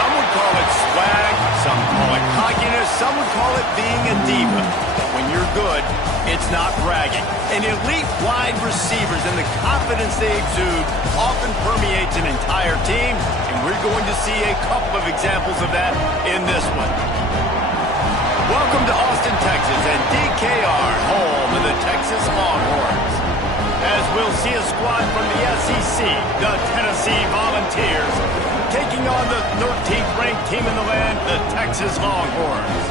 Some would call it swag, some call it cockiness, some would call it being a diva. But when you're good, it's not bragging. And elite wide receivers and the confidence they exude often permeates an entire team, and we're going to see a couple of examples of that in this one. Welcome to Austin, Texas, and DKR, home of the Texas Longhorns. As we'll see a squad from the SEC, the Tennessee Volunteers, taking on the 13th ranked team in the land, the Texas Longhorns.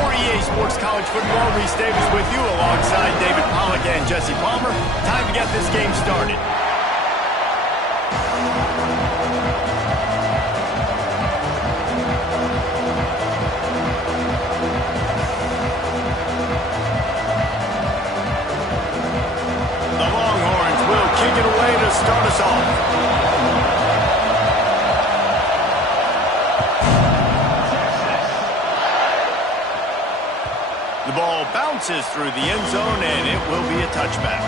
For EA Sports College Football, Reese Davis with you alongside David Pollack and Jesse Palmer. Time to get this game started. The Longhorns will kick it away to start us off. The ball bounces through the end zone, and it will be a touchback.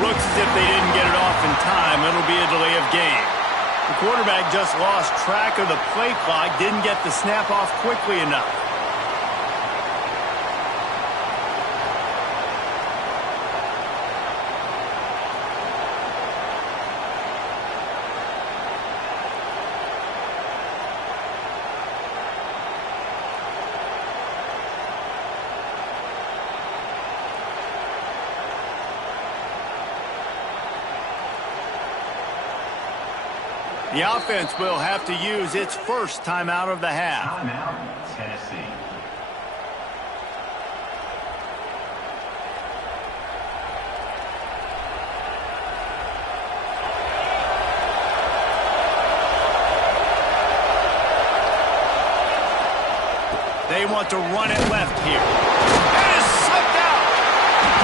Looks as if they didn't get it off in time. It'll be a delay of game. The quarterback just lost track of the play clock, didn't get the snap off quickly enough. The offense will have to use its first timeout of the half. Timeout, Tennessee. They want to run it left here. It is sucked out.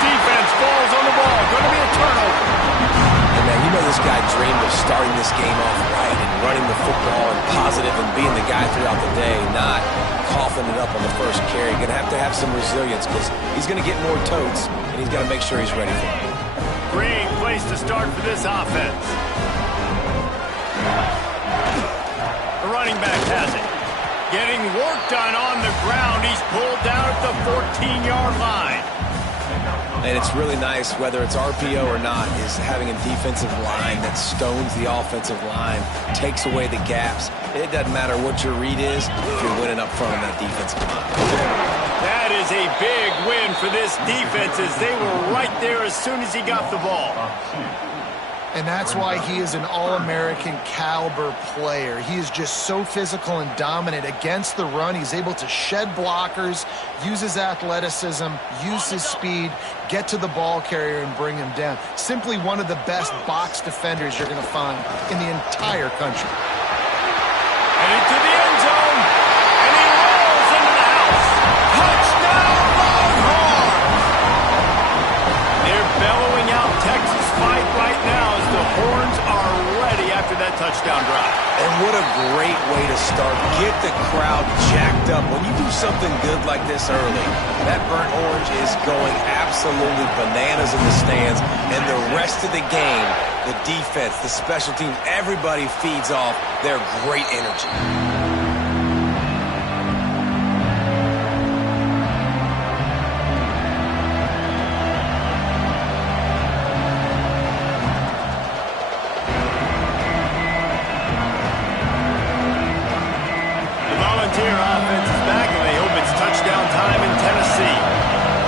Defense falls on the ball. Going to be a turnover. And man, you know this guy dreamed of starting this game off right and running the football and positive and being the guy throughout the day, not coughing it up on the first carry. Going to have some resilience because he's going to get more totes, and he's got to make sure he's ready for it. Great place to start for this offense. The running back has it. Getting work done on the ground. He's pulled down at the 14-yard line. And it's really nice, whether it's RPO or not, is having a defensive line that stones the offensive line, takes away the gaps. It doesn't matter what your read is if you're winning up front on that defensive line. That is a big win for this defense as they were right there as soon as he got the ball. And that's why he is an All-American caliber player. He is just so physical and dominant against the run. He's able to shed blockers, use his athleticism, use his speed, get to the ball carrier and bring him down. Simply one of the best box defenders you're going to find in the entire country. And into the end zone, and he rolls into the house. Touchdown, Longhorns! They're bellowing out Texas fight right now as the Horns are ready after that touchdown drive. And what a great way to start. Get the crowd jacked up. When you do something good like this early, that burnt orange is going absolutely bananas in the stands. And the rest of the game, the defense, the special teams, everybody feeds off their great energy. Offense is back, and they hope it's touchdown time in Tennessee.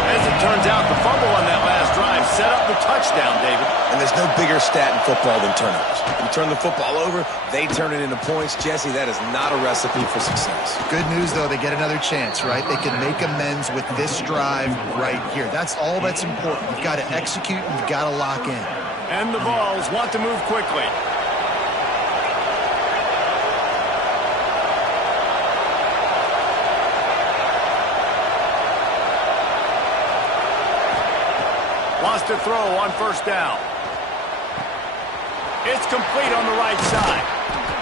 As it turns out, the fumble on that last drive set up the touchdown, David. And there's no bigger stat in football than turnovers. You turn the football over, they turn it into points. Jesse, that is not a recipe for success. Good news, though, they get another chance, right? They can make amends with this drive right here. That's all that's important. You've got to execute, and you've got to lock in. And the Vols want to move quickly. Wants to throw on first down. It's complete on the right side.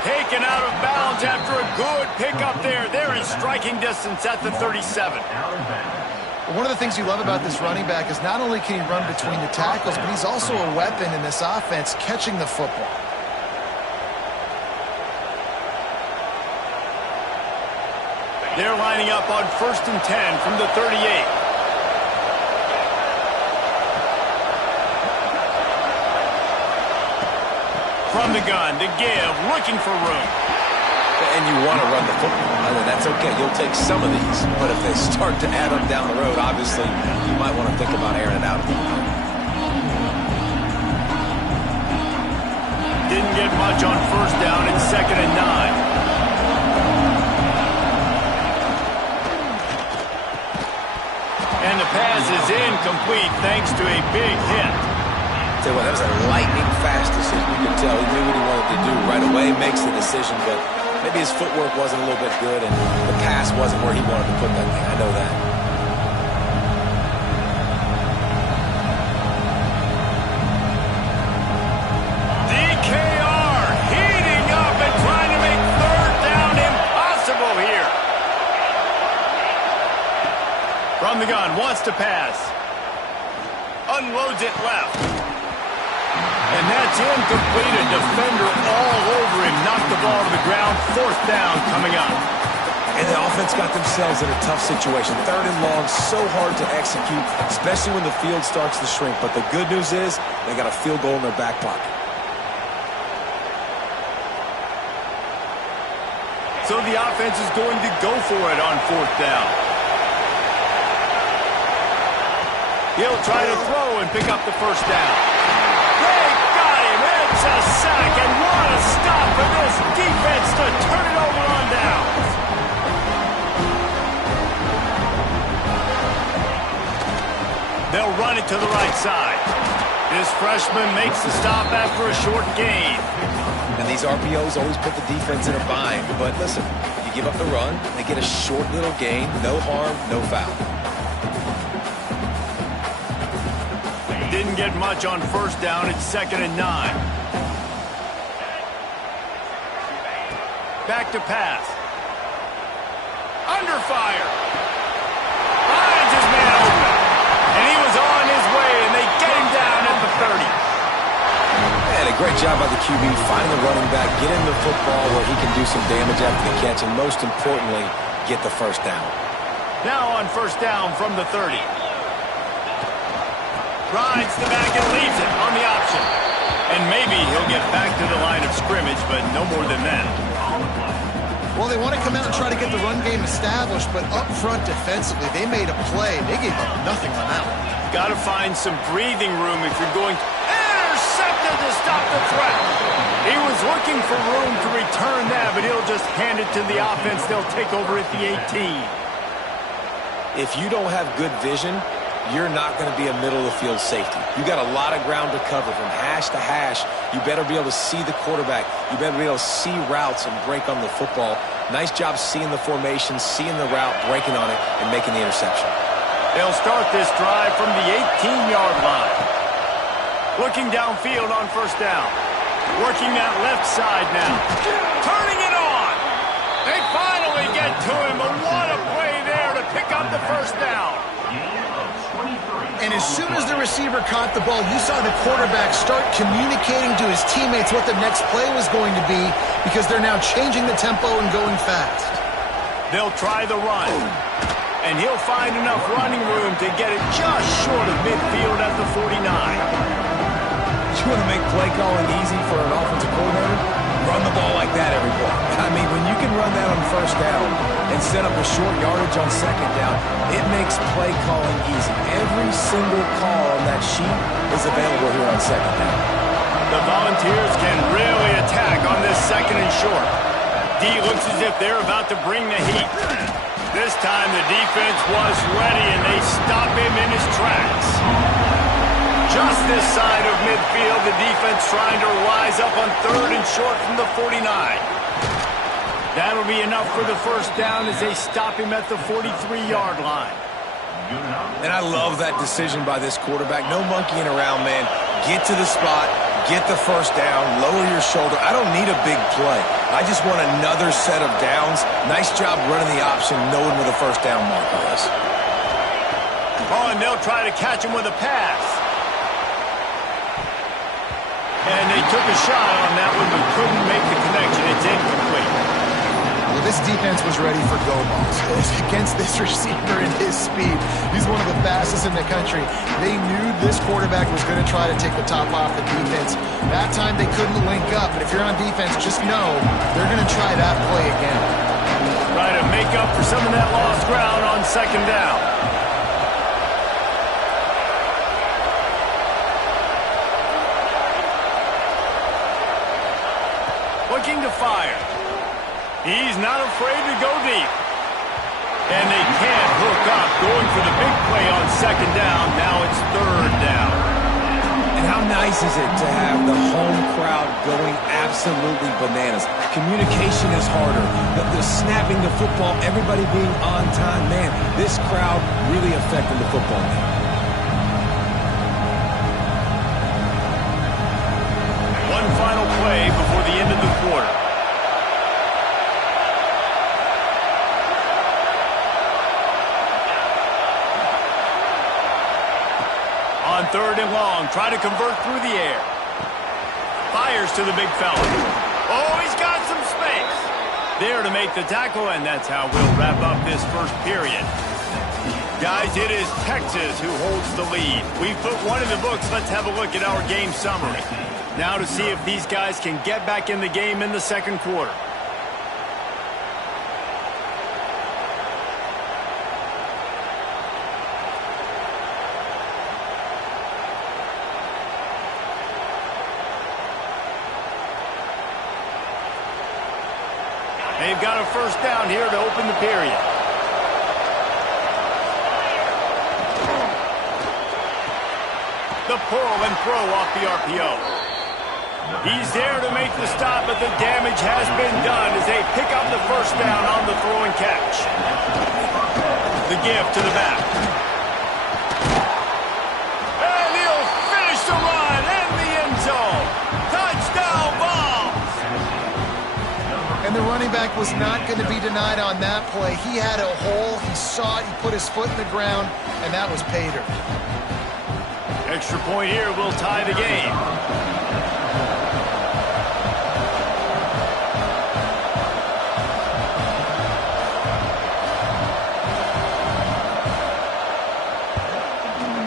Taken out of bounds after a good pickup there. They're in striking distance at the 37. One of the things you love about this running back is not only can he run between the tackles, but he's also a weapon in this offense catching the football. They're lining up on 1st and 10 from the 38. From the gun to give, looking for room. And you want to run the football. I mean, that's okay. You'll take some of these. But if they start to add up down the road, obviously, you might want to think about airing it out a little bit. Didn't get much on first down. It's 2nd and 9. And the pass is incomplete thanks to a big hit. Tell you what, that was a lightning-fast decision. You could tell he knew what he wanted to do right away, makes the decision, but maybe his footwork wasn't a little bit good, and the pass wasn't where he wanted to put that thing. I know that. DKR heating up and trying to make 3rd down impossible here. From the gun, wants to pass. Unloads it left. And that's incomplete. A defender all over him. Knocked the ball to the ground. 4th down coming up. And the offense got themselves in a tough situation. 3rd and long, so hard to execute, especially when the field starts to shrink. But the good news is they got a field goal in their back pocket. So the offense is going to go for it on 4th down. He'll try to throw and pick up the 1st down. They got him. It's a sack, and what a stop for this defense to turn it over on downs. They'll run it to the right side. This freshman makes the stop after a short gain. And these RPOs always put the defense in a bind. But listen, you give up the run, they get a short little gain, no harm, no foul. Didn't get much on first down. It's 2nd and 9. Back to pass. Under fire. Finds his man open. And he was on his way, and they get him down at the 30. And a great job by the QB finding the running back, get him the football where he can do some damage after the catch, and most importantly, get the 1st down. Now on 1st down from the 30. Rides the back and leaves it on the option. And maybe he'll get back to the line of scrimmage, but no more than that. Well, they want to come out and try to get the run game established, but up front defensively, they made a play. They gave up nothing on that one. Got to find some breathing room if you're going to... Intercepted to stop the threat. He was looking for room to return that, but he'll just hand it to the offense. They'll take over at the 18. If you don't have good vision, you're not going to be a middle-of-the-field safety. You got a lot of ground to cover from hash to hash. You better be able to see the quarterback. You better be able to see routes and break on the football. Nice job seeing the formation, seeing the route, breaking on it, and making the interception. They'll start this drive from the 18-yard line. Looking downfield on 1st down. Working that left side now. Turning it on. They finally get to him, but what a play there to pick up the 1st down. And as soon as the receiver caught the ball, you saw the quarterback start communicating to his teammates what the next play was going to be because they're now changing the tempo and going fast. They'll try the run. And he'll find enough running room to get it just short of midfield at the 49. You want to make play calling easy for an offensive coordinator? Run the ball like that every play. I mean, when you can run that on 1st down and set up a short yardage on 2nd down, it makes play calling easy. Every single call on that sheet is available here on 2nd down. The Volunteers can really attack on this 2nd and short. D looks as if they're about to bring the heat. This time the defense was ready and they stop him in his tracks. Just this side of midfield, the defense trying to rise up on 3rd and short from the 49. That'll be enough for the 1st down as they stop him at the 43-yard line. And I love that decision by this quarterback. No monkeying around, man. Get to the spot, get the first down, lower your shoulder. I don't need a big play. I just want another set of downs. Nice job running the option, knowing where the first down marker is. Oh, and they'll try to catch him with a pass. And they took a shot on that one, but couldn't make the connection. It's incomplete. Well, this defense was ready for go balls. Against this receiver and his speed, he's one of the fastest in the country. They knew this quarterback was going to try to take the top off the defense. That time they couldn't link up, but if you're on defense, just know they're going to try that play again. Try to make up for some of that lost ground on second down. Looking to fire. He's not afraid to go deep. And they can't hook up, going for the big play on second down. Now it's third down. And how nice is it to have the home crowd going absolutely bananas? Communication is harder. The snapping the football, everybody being on time. Man, this crowd really affecting the football game. One final play before the end of the quarter. On third and long, try to convert through the air. Fires to the big fella. Oh, he's got some space. There to make the tackle, and that's how we'll wrap up this first period. Guys, it is Texas who holds the lead. We've put one in the books. Let's have a look at our game summary. Now to see if these guys can get back in the game in the second quarter. They've got a first down here to open the period. The pull and throw off the RPO. He's there to make the stop, but the damage has been done as they pick up the first down on the throw and catch. The give to the back. And he'll finish the run in the end zone. Touchdown ball. And the running back was not going to be denied on that play. He had a hole. He saw it. He put his foot in the ground, and that was pay dirt. Extra point here will tie the game.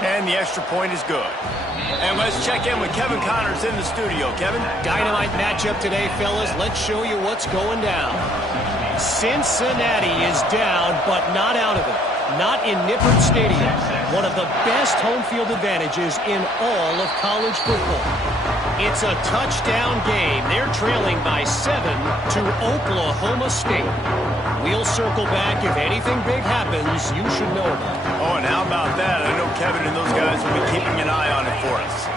And the extra point is good. And let's check in with Kevin Connors in the studio. Kevin? Dynamite matchup today, fellas. Let's show you what's going down. Cincinnati is down, but not out of it. Not in Nippert Stadium. One of the best home field advantages in all of college football. It's a touchdown game. They're trailing by 7 to Oklahoma State. We'll circle back. If anything big happens, you should know about it. Oh, and how about that? I know Kevin and those guys will be keeping an eye on it for us.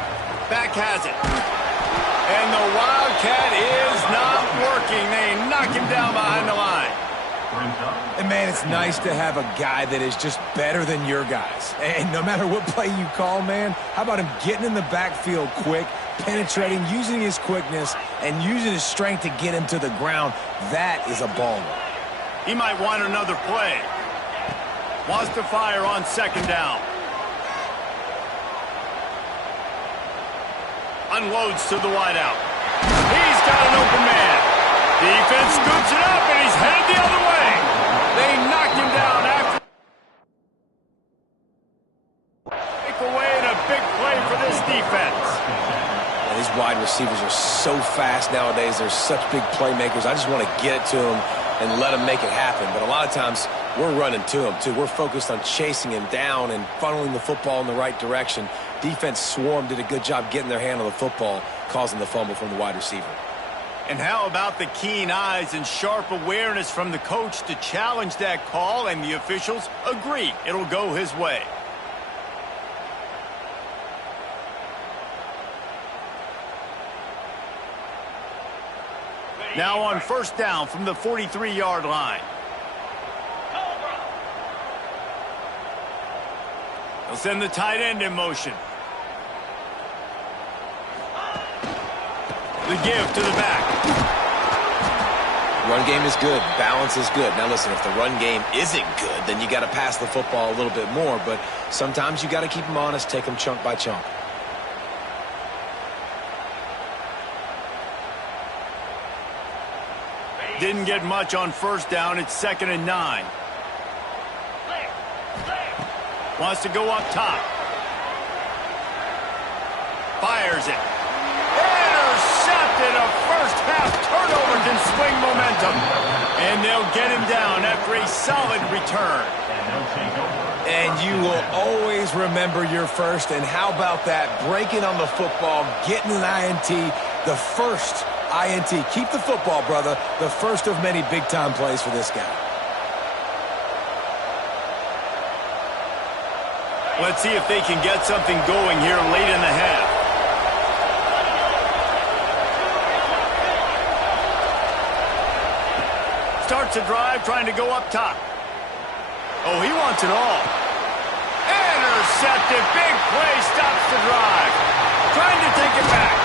Back has it. And the Wildcat is not working. They knock him down behind the line. And, man, it's nice to have a guy that is just better than your guys. And no matter what play you call, man, how about him getting in the backfield quick, penetrating, using his quickness, and using his strength to get him to the ground? That is a baller. He might want another play. Wants to fire on second down. Unloads to the wideout. He's got an open man. Defense scoops it up, and he's headed the other way. They knocked him down after. Take away and a big play for this defense. Yeah, these wide receivers are so fast nowadays. They're such big playmakers. I just want to get it to them and let them make it happen. But a lot of times, we're running to them, too. We're focused on chasing him down and funneling the football in the right direction. Defense swarm did a good job getting their hand on the football, causing the fumble from the wide receiver. And how about the keen eyes and sharp awareness from the coach to challenge that call, and the officials agree it'll go his way. Now on first down from the 43-yard line. They'll send the tight end in motion. The give to the back. Run game is good. Balance is good. Now listen, if the run game isn't good, then you got to pass the football a little bit more. But sometimes you got to keep them honest, take them chunk by chunk. Didn't get much on first down. It's 2nd and 9. Wants to go up top. Fires it. Intercepted. A first half turnover can swing momentum. And they'll get him down after a solid return. And you will always remember your first. And how about that? Breaking on the football, getting an INT, the first INT. Keep the football, brother. The first of many big-time plays for this guy. Let's see if they can get something going here late in the half. Starts a drive trying to go up top. Oh, he wants it all. Intercepted. Big play stops the drive. Trying to take it back.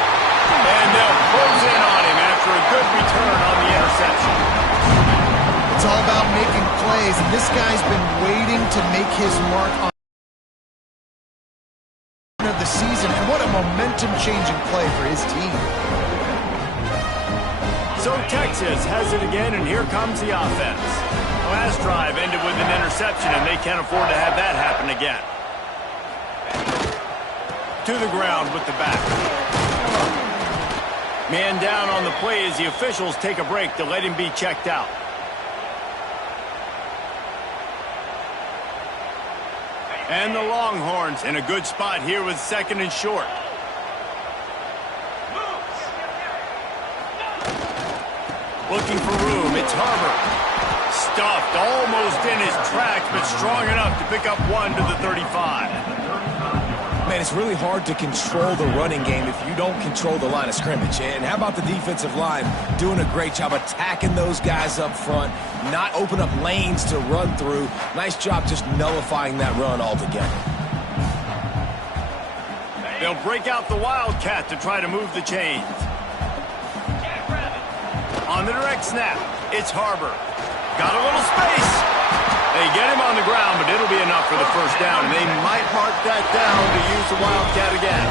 And they'll close in on him after a good return on the interception. It's all about making plays, and this guy's been waiting to make his mark on of the season, and what a momentum-changing play for his team. So Texas has it again, and here comes the offense. Last drive ended with an interception, and they can't afford to have that happen again. To the ground with the back. Man down on the play as the officials take a break to let him be checked out. And the Longhorns in a good spot here with 2nd and short. Looking for room. It's Harbor. Stuffed almost in his tracks, but strong enough to pick up one to the 35. Man, it's really hard to control the running game if you don't control the line of scrimmage. And how about the defensive line doing a great job attacking those guys up front, not open up lanes to run through. Nice job just nullifying that run altogether. They'll break out the Wildcat to try to move the chains. On the direct snap, it's Harbor. Got a little space. They get him on the ground, but it'll be enough for the first down, and they might mark that down to use the Wildcat again.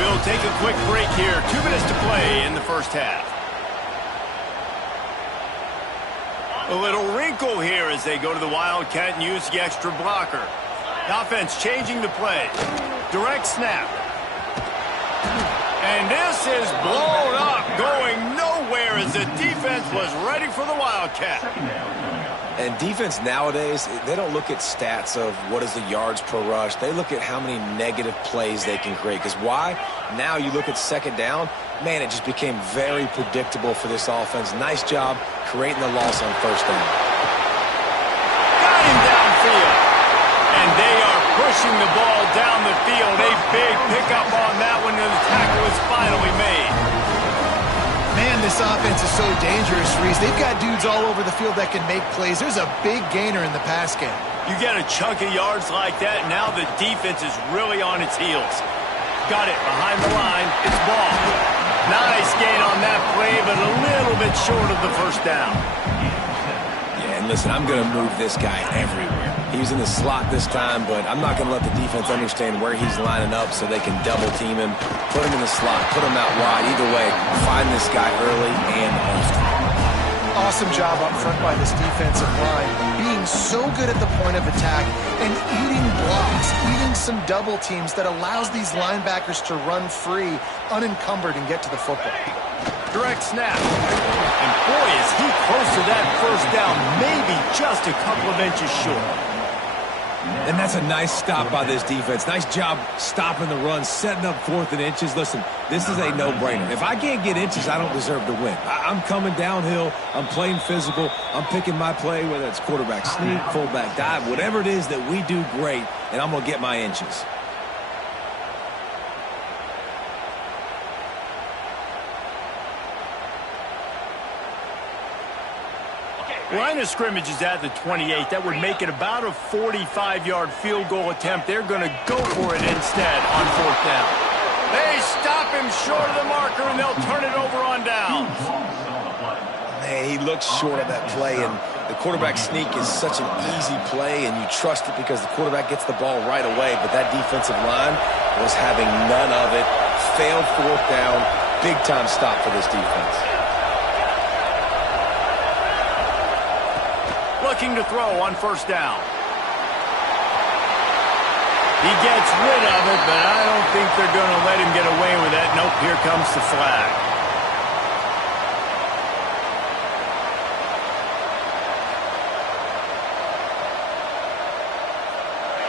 We'll take a quick break here. 2 minutes to play in the first half. A little wrinkle here as they go to the Wildcat and use the extra blocker. The offense changing the play. Direct snap. And this is blown up, going nowhere as the defense was ready for the Wildcat. And defense nowadays, they don't look at stats of what is the yards per rush. They look at how many negative plays they can create. Because why? Now you look at 2nd down, man, it just became very predictable for this offense. Nice job creating the loss on first down. Got him downfield. And they are pushing the ball down the field. A big pickup on that one, and the tackle is finally made. Man, this offense is so dangerous, Reese. They've got dudes all over the field that can make plays. There's a big gainer in the pass game. You get a chunk of yards like that, now the defense is really on its heels. Got it behind the line. It's ball. Nice gain on that play, but a little bit short of the first down. Yeah, and listen, I'm going to move this guy everywhere. He's in the slot this time, but I'm not going to let the defense understand where he's lining up so they can double team him, put him in the slot, put him out wide. Either way, find this guy early and often. Awesome job up front by this defensive line, being so good at the point of attack and eating blocks, eating some double teams that allows these linebackers to run free, unencumbered, and get to the football. Direct snap. And boy, is he close to that first down, maybe just a couple of inches short. And that's a nice stop by this defense. Nice job stopping the run, setting up 4th and inches. Listen, this is a no-brainer. If I can't get inches, I don't deserve to win. I'm coming downhill. I'm playing physical. I'm picking my play, whether it's quarterback sneak, fullback dive, whatever it is that we do great, and I'm going to get my inches. Line of scrimmage is at the 28. That would make it about a 45-yard field goal attempt. They're going to go for it instead on 4th down. They stop him short of the marker, and they'll turn it over on downs. Man, he looks short of that play, and the quarterback sneak is such an easy play, and you trust it because the quarterback gets the ball right away, but that defensive line was having none of it. Failed 4th down. Big-time stop for this defense. Looking to throw on 1st down. He gets rid of it, but I don't think they're going to let him get away with that. Nope, here comes the flag.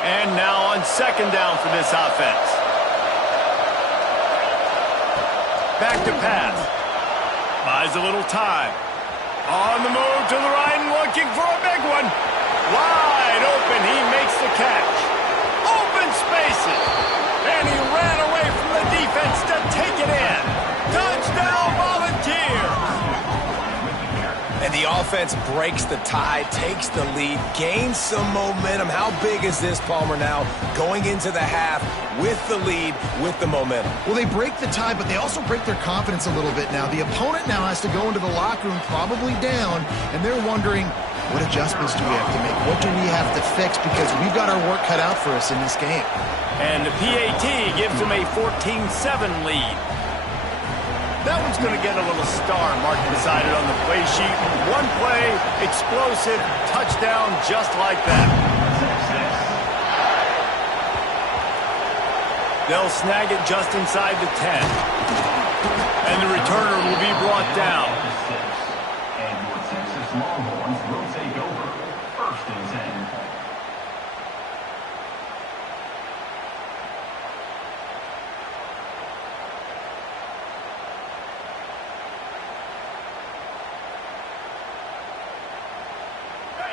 And now on 2nd down for this offense. Back to pass. Buys a little time. On the move to the right and looking for a big one. Wide open, he makes the catch. Open spaces. And he ran away from the defense to take it in. Touchdown Volunteers. And the offense breaks the tie, takes the lead, gains some momentum. How big is this, Palmer, now going into the half with the lead, with the momentum? Well, they break the tie, but they also break their confidence a little bit now. The opponent now has to go into the locker room probably down, and they're wondering, what adjustments do we have to make? What do we have to fix? Because we've got our work cut out for us in this game. And the PAT gives them a 14-7 lead. That one's going to get a little star marked beside it on the play sheet. One play, explosive, touchdown just like that. They'll snag it just inside the 10. And the returner will be brought down. And your Texas Longhorns will take over 1st and 10.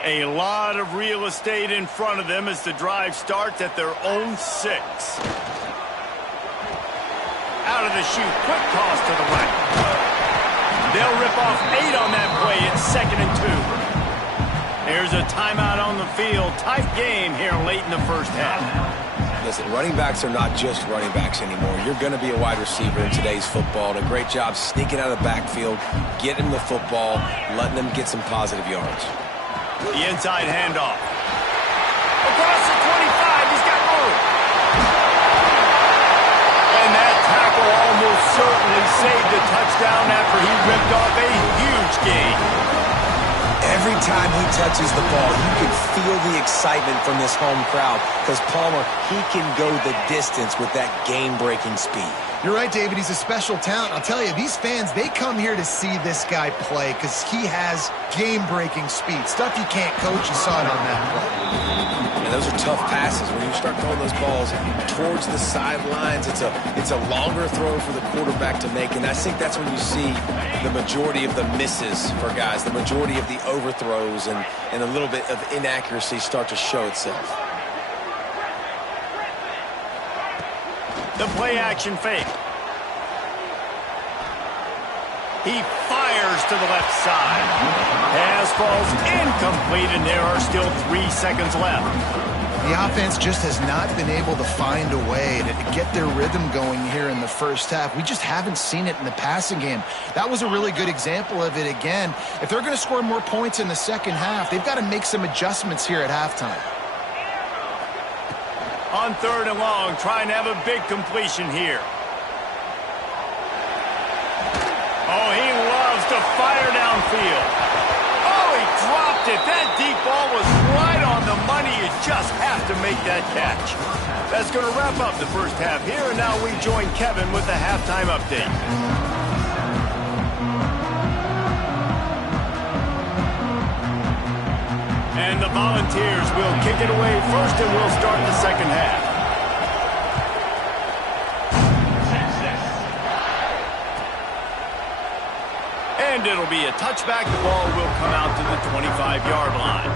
A lot of real estate in front of them as the drive starts at their own 6. Out of the chute, quick toss to the right. They'll rip off 8 on that play. It's 2nd and 2. There's a timeout on the field. Tight game here late in the 1st half. Listen, running backs are not just running backs anymore. You're going to be a wide receiver in today's football. And a great job sneaking out of the backfield, getting the football, letting them get some positive yards. The inside handoff. Across the 25, he's got room. And that tackle almost certainly saved the touchdown after he ripped off a huge gain. Every time he touches the ball, you can feel the excitement from this home crowd because Palmer, he can go the distance with that game-breaking speed. You're right, David. He's a special talent. I'll tell you, these fans, they come here to see this guy play because he has game-breaking speed. Stuff you can't coach. You saw it on that play. And those are tough passes when you start throwing those balls towards the sidelines. It's a longer throw for the quarterback to make, and I think that's when you see the majority of the misses for guys, the majority of the overthrows and a little bit of inaccuracy start to show itself. The play-action fake. He fires to the left side. Pass falls incomplete, and there are still 3 seconds left. The offense just has not been able to find a way to get their rhythm going here in the 1st half. We just haven't seen it in the passing game. That was a really good example of it again. If they're going to score more points in the 2nd half, they've got to make some adjustments here at halftime. On 3rd and long, trying to have a big completion here. Oh, he loves to fire downfield. Oh, he dropped it. That deep ball was right on the money. You just have to make that catch. That's going to wrap up the 1st half here, and now we join Kevin with the halftime update. And the Volunteers will kick it away first, and we'll start the 2nd half. And it'll be a touchback. The ball will come out to the 25-yard line.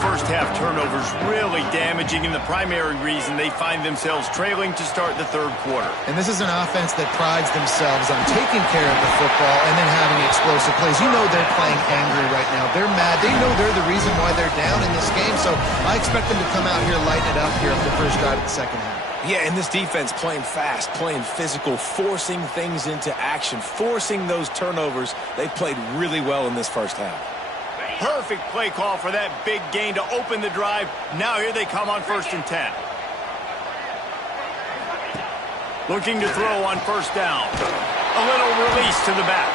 first-half turnovers really damaging, and the primary reason they find themselves trailing to start the third quarter. And this is an offense that prides themselves on taking care of the football and then having explosive plays. You know they're playing angry right now. They're mad. They know they're the reason why they're down in this game, so I expect them to come out here, lighten it up here on the first drive of the second half. Yeah, and this defense playing fast, playing physical, forcing things into action, forcing those turnovers. They played really well in this first half. Perfect play call for that big gain to open the drive. Now here they come on 1st and 10. Looking to throw on first down. A little release to the back.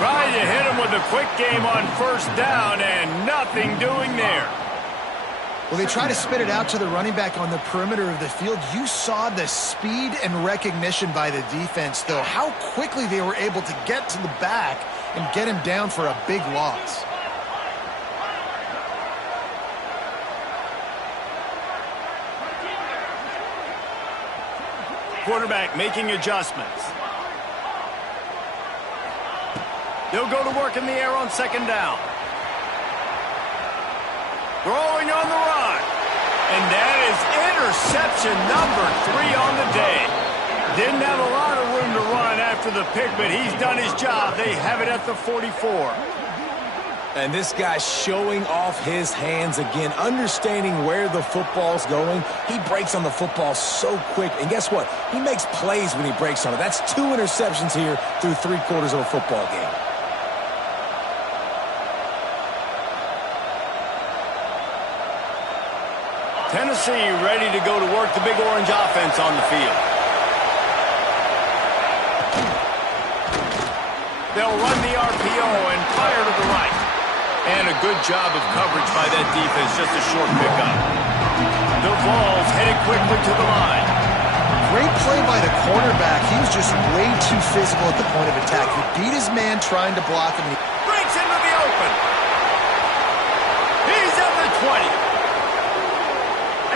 Trying to hit him with a quick game on first down, and nothing doing there. Well, they try to spit it out to the running back on the perimeter of the field. You saw the speed and recognition by the defense, though. How quickly they were able to get to the back and get him down for a big loss. Quarterback making adjustments. They'll go to work in the air on second down. Throwing on the run. And that is interception number 3 on the day. Didn't have a lot of room to run after the pick, but he's done his job. They have it at the 44. And this guy's showing off his hands again, understanding where the football's going. He breaks on the football so quick. And guess what? He makes plays when he breaks on it. That's 2 interceptions here through 3 quarters of a football game. Tennessee ready to go to work the big orange offense on the field. They'll run the RPO and fire to the right. And a good job of coverage by that defense, just a short pickup. The ball's headed quickly to the line. Great play by the cornerback. He was just way too physical at the point of attack. He beat his man trying to block him. Breaks into the open. He's at the 20.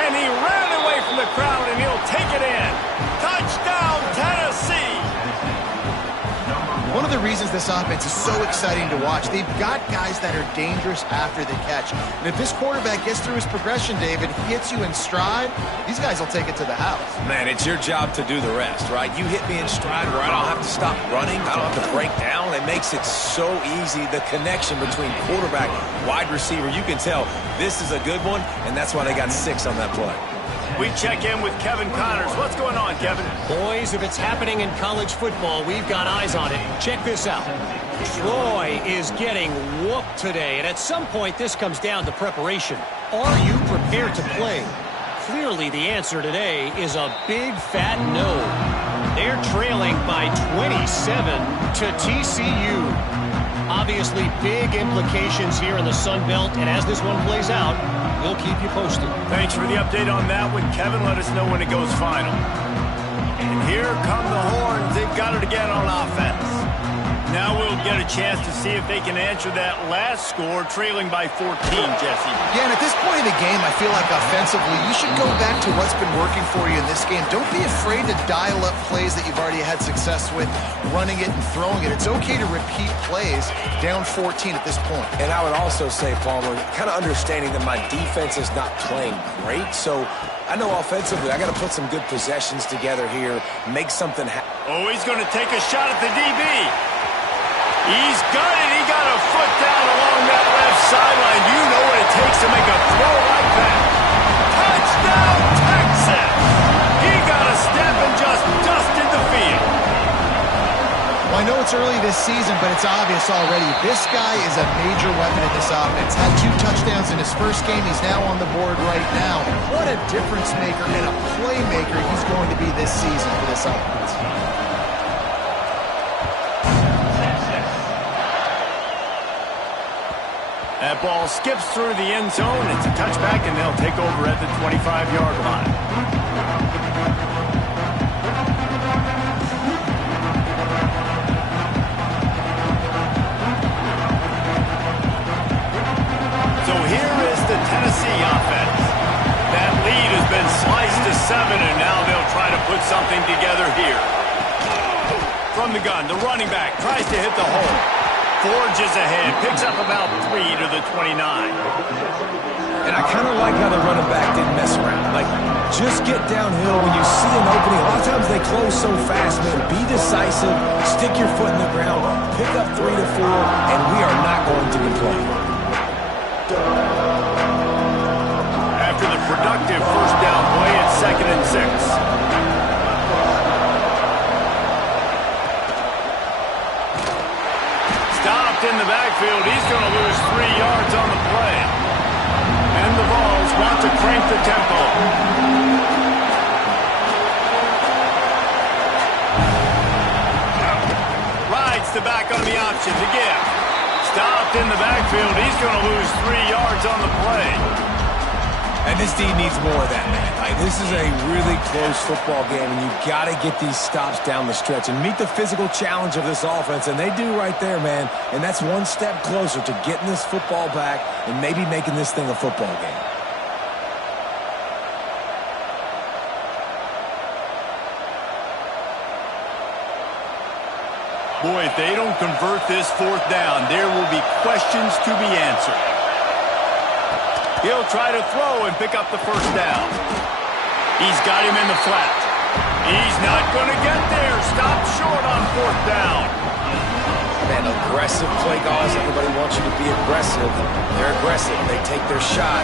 And he ran away from the crowd, and he'll take it in. Touchdown, Tennessee! One of the reasons this offense is so exciting to watch, they've got guys that are dangerous after the catch. And if this quarterback gets through his progression, David, he hits you in stride, these guys will take it to the house. Man, it's your job to do the rest, right? You hit me in stride where I don't have to stop running. I don't have to break down. It makes it so easy. The connection between quarterback, wide receiver, you can tell this is a good one, and that's why they got 6 on that play. We check in with Kevin Connors. What's going on, Kevin? Boys, if it's happening in college football, we've got eyes on it. Check this out. Troy is getting whooped today, and at some point this comes down to preparation. Are you prepared to play? Clearly the answer today is a big fat no. They're trailing by 27 to TCU. Obviously big implications here in the Sun Belt, and as this one plays out, we'll keep you posted. Thanks for the update on that one, Kevin. Let us know when it goes final. And here come the horns. They've got it again on offense. Now we'll get a chance to see if they can answer that last score, trailing by 14, Jesse. Yeah, and at this point in the game, I feel like offensively, you should go back to what's been working for you in this game. Don't be afraid to dial up plays that you've already had success with, running it and throwing it. It's okay to repeat plays down 14 at this point. And I would also say, Palmer, kind of understanding that my defense is not playing great, so I know offensively I got to put some good possessions together here, make something happen. Oh, he's going to take a shot at the DB. He's got it. He got a foot down along that left sideline. You know what it takes to make a throw like that. Touchdown, Texas! He got a step and just dusted the field. Well, I know it's early this season, but it's obvious already. This guy is a major weapon in this offense. Had 2 touchdowns in his first game. He's now on the board right now. What a difference maker and a playmaker he's going to be this season for this offense. That ball skips through the end zone. It's a touchback, and they'll take over at the 25-yard line. So here is the Tennessee offense. That lead has been sliced to 7, and now they'll try to put something together here. From the gun, the running back tries to hit the hole. Forges ahead, picks up about 3 to the 29. And I kind of like how the running back didn't mess around. Like, just get downhill when you see an opening. A lot of times they close so fast, man. Be decisive, stick your foot in the ground, pick up 3 to 4, and we are not going to complain. After the productive first down play, it's 2nd and 6. Stopped in the backfield. He's going to lose 3 yards on the play. And the Vols want to crank the tempo. Rides the back on the option to give. Stopped in the backfield. He's going to lose 3 yards on the play. And this team needs more of that, man. Like, this is a really close football game, and you've got to get these stops down the stretch and meet the physical challenge of this offense, and they do right there, man. And that's one step closer to getting this football back and maybe making this thing a football game. Boy, if they don't convert this 4th down, there will be questions to be answered. He'll try to throw and pick up the 1st down. He's got him in the flat. He's not going to get there. Stopped short on 4th down. Man, aggressive play calls. Everybody wants you to be aggressive. They're aggressive. They take their shot.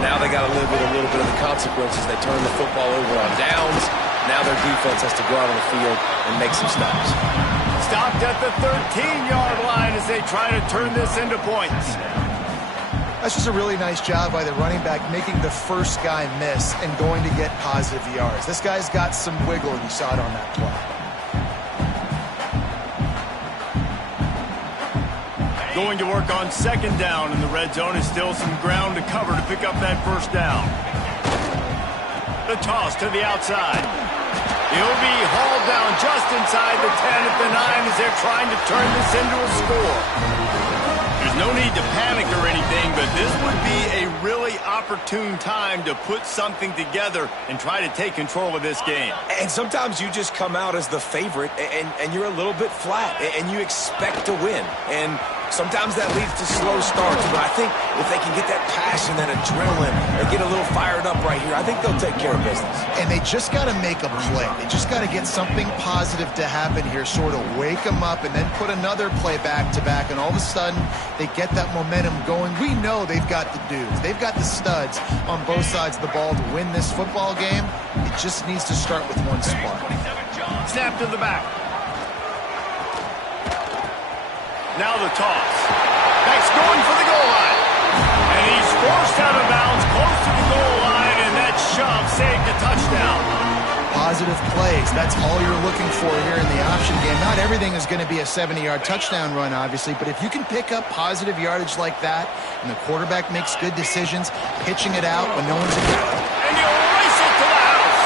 Now they got to live with a little bit of the consequences. They turn the football over on downs. Now their defense has to go out on the field and make some stops. Stopped at the 13-yard line as they try to turn this into points. That's just a really nice job by the running back, making the first guy miss and going to get positive yards. This guy's got some wiggle, and you saw it on that play. Going to work on 2nd down in the red zone is still some ground to cover to pick up that 1st down. The toss to the outside. He'll be hauled down just inside the 10 at the 9 as they're trying to turn this into a score. There's no need to panic or anything, but this would be a really opportune time to put something together and try to take control of this game. And sometimes you just come out as the favorite, and you're a little bit flat, and you expect to win. And sometimes that leads to slow starts, but I think if they can get that passion, that adrenaline, and get a little fired up right here, I think they'll take care of business. And they just got to make a play. They just got to get something positive to happen here, sort of wake them up, and then put another play back-to-back, and all of a sudden they get that momentum going. We know they've got the dudes. They've got the studs on both sides of the ball to win this football game. It just needs to start with one spark. Snap to the back. Now the toss. Back's going for the goal line. And he's forced out of bounds close to the goal line, and that shove saved a touchdown. Positive plays. That's all you're looking for here in the option game. Not everything is going to be a 70-yard touchdown run, obviously, but if you can pick up positive yardage like that, and the quarterback makes good decisions, pitching it out when no one's around. And he'll race it to the house.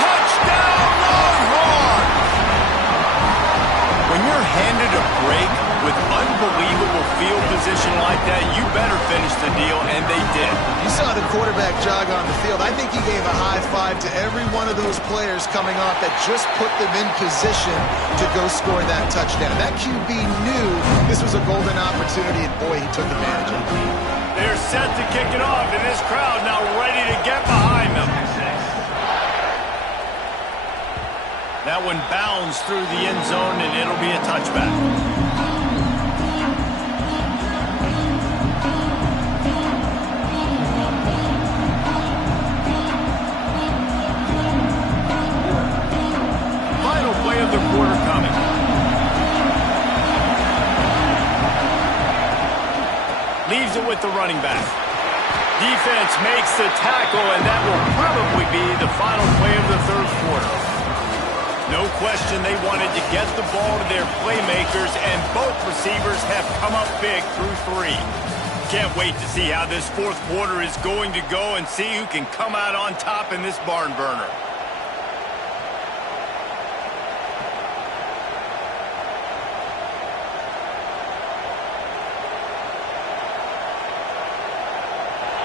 Touchdown, Longhorns! When you're handed a break with unbelievable field position like that, you better finish the deal, and they did. You saw the quarterback jog on the field. I think he gave a high five to every one of those players coming off that just put them in position to go score that touchdown. That QB knew this was a golden opportunity, and boy, he took advantage of it. They're set to kick it off, and this crowd now ready to get behind them. That one bounds through the end zone, and it'll be a touchback. Final play of the quarter coming. Leaves it with the running back. Defense makes the tackle, and that will probably be the final play of the 3rd quarter. No question they wanted to get the ball to their playmakers, and both receivers have come up big through 3. Can't wait to see how this 4th quarter is going to go and see who can come out on top in this barn burner.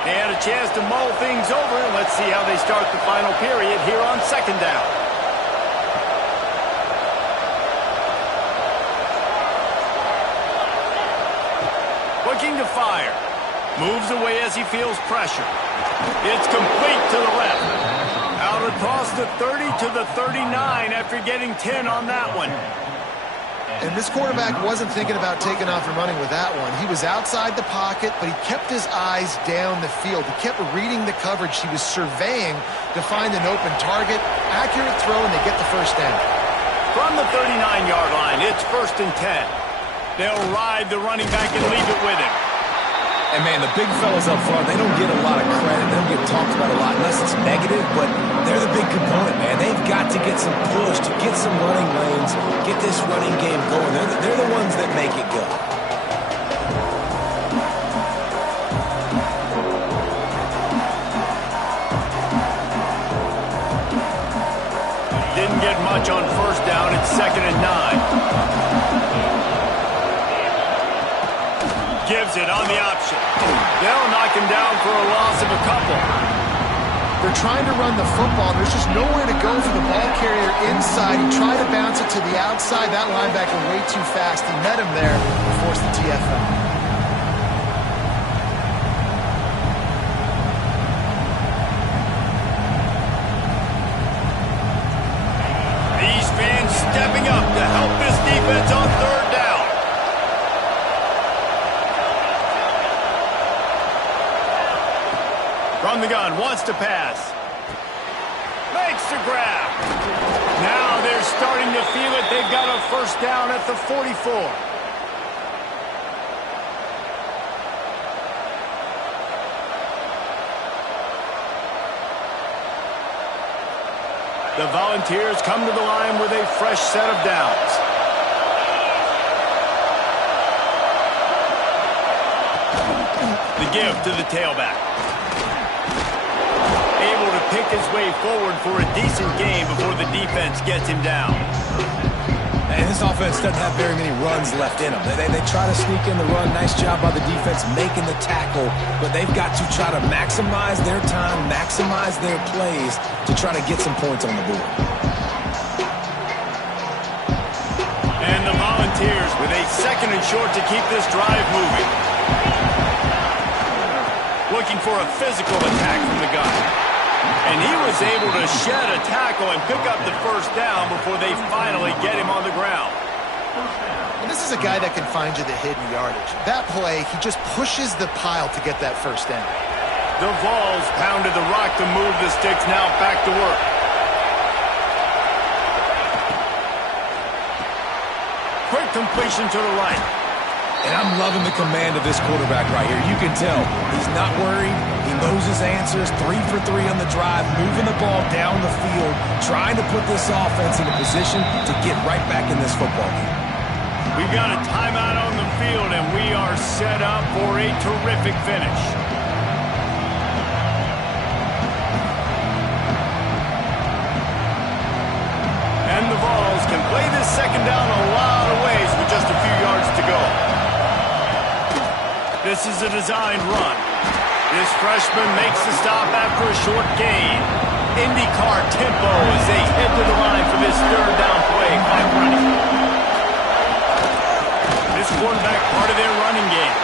They had a chance to mull things over, and let's see how they start the final period here on 2nd down. Looking to fire. Moves away as he feels pressure. It's complete to the left. Out across the 30 to the 39 after getting 10 on that one. And this quarterback wasn't thinking about taking off and running with that one. He was outside the pocket, but he kept his eyes down the field. He kept reading the coverage. He was surveying to find an open target. Accurate throw, and they get the first down. From the 39-yard line, it's 1st and 10. They'll ride the running back and leave it with him. And, man, the big fellas up front, they don't get a lot of credit. They don't get talked about a lot unless it's negative, but they're the big component, man. They've got to get some push, to get some running lanes, get this running game going. They're the ones that make it go. Didn't get much on 1st down. It's 2nd and 9. Gives it on the option. They'll knock him down for a loss of a couple. They're trying to run the football. There's just nowhere to go for the ball carrier inside. He tried to bounce it to the outside. That linebacker way too fast. He met him there and forced the TFL. These fans stepping up to help this defense on 3rd down. From the gun, wants to pass. Makes the grab. Now they're starting to feel it. They've got a 1st down at the 44. The Volunteers come to the line with a fresh set of downs. The give to the tailback. Able to pick his way forward for a decent game before the defense gets him down. And this offense doesn't have very many runs left in them. They try to sneak in the run. Nice job by the defense making the tackle. But they've got to try to maximize their time, maximize their plays to try to get some points on the board. And the Volunteers with a 2nd and short to keep this drive moving. Looking for a physical attack from the gun. And he was able to shed a tackle and pick up the 1st down before they finally get him on the ground. And this is a guy that can find you the hidden yardage. That play, he just pushes the pile to get that 1st down. The Vols pounded the rock to move the sticks, now back to work. Quick completion to the right. And I'm loving the command of this quarterback right here. You can tell he's not worried. He knows his answers. 3 for 3 on the drive, moving the ball down the field, trying to put this offense in a position to get right back in this football game. We've got a timeout on the field, and we are set up for a terrific finish. And the Vols can play this 2nd down a lot of ways with just a few yards to go. This is a designed run. This freshman makes the stop after a short gain. IndyCar tempo as they head to the line for this 3rd down play. Clock running. This quarterback part of their running game.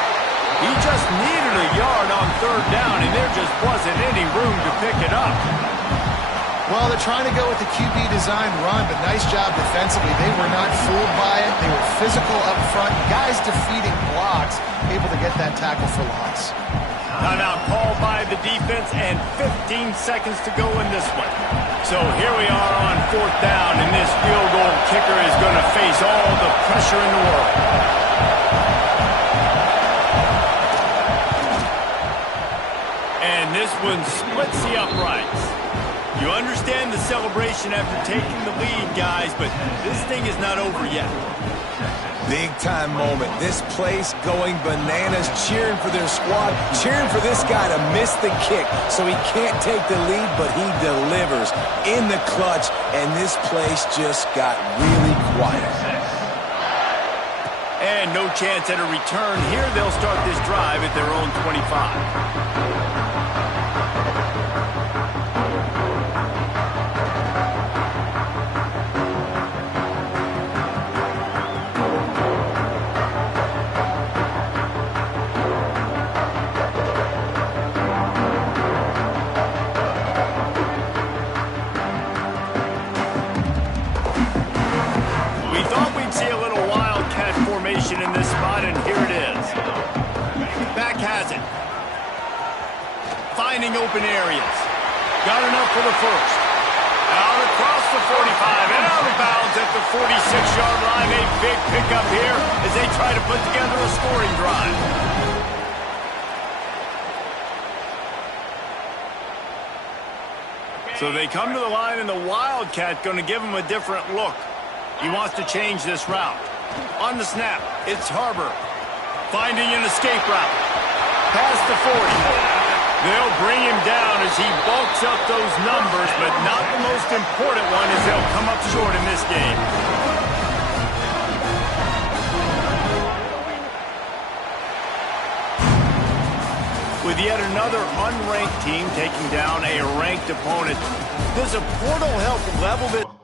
He just needed a yard on 3rd down, and there just wasn't any room to pick it up. Well, they're trying to go with the QB design run, but nice job defensively. They were not fooled by it. They were physical up front. Guys defeating blocks, able to get that tackle for loss. Timeout called by the defense, and 15 seconds to go in this one. So here we are on 4th down, and this field goal kicker is going to face all the pressure in the world. And this one splits the uprights. You understand the celebration after taking the lead, guys, but this thing is not over yet. Big-time moment. This place going bananas, cheering for their squad, cheering for this guy to miss the kick so he can't take the lead, but he delivers in the clutch, and this place just got really quiet. And no chance at a return here. They'll start this drive at their own 25. open areas. Got enough for the first. Out across the 45 and out of bounds at the 46-yard line. A big pickup here as they try to put together a scoring drive. So they come to the line, and the Wildcat going to give him a different look. He wants to change this route. On the snap, it's Harbor. Finding an escape route. Past the 40. They'll bring him down as he bulks up those numbers, but not the most important one as they'll come up short in this game. With yet another unranked team taking down a ranked opponent, does a portal help level this?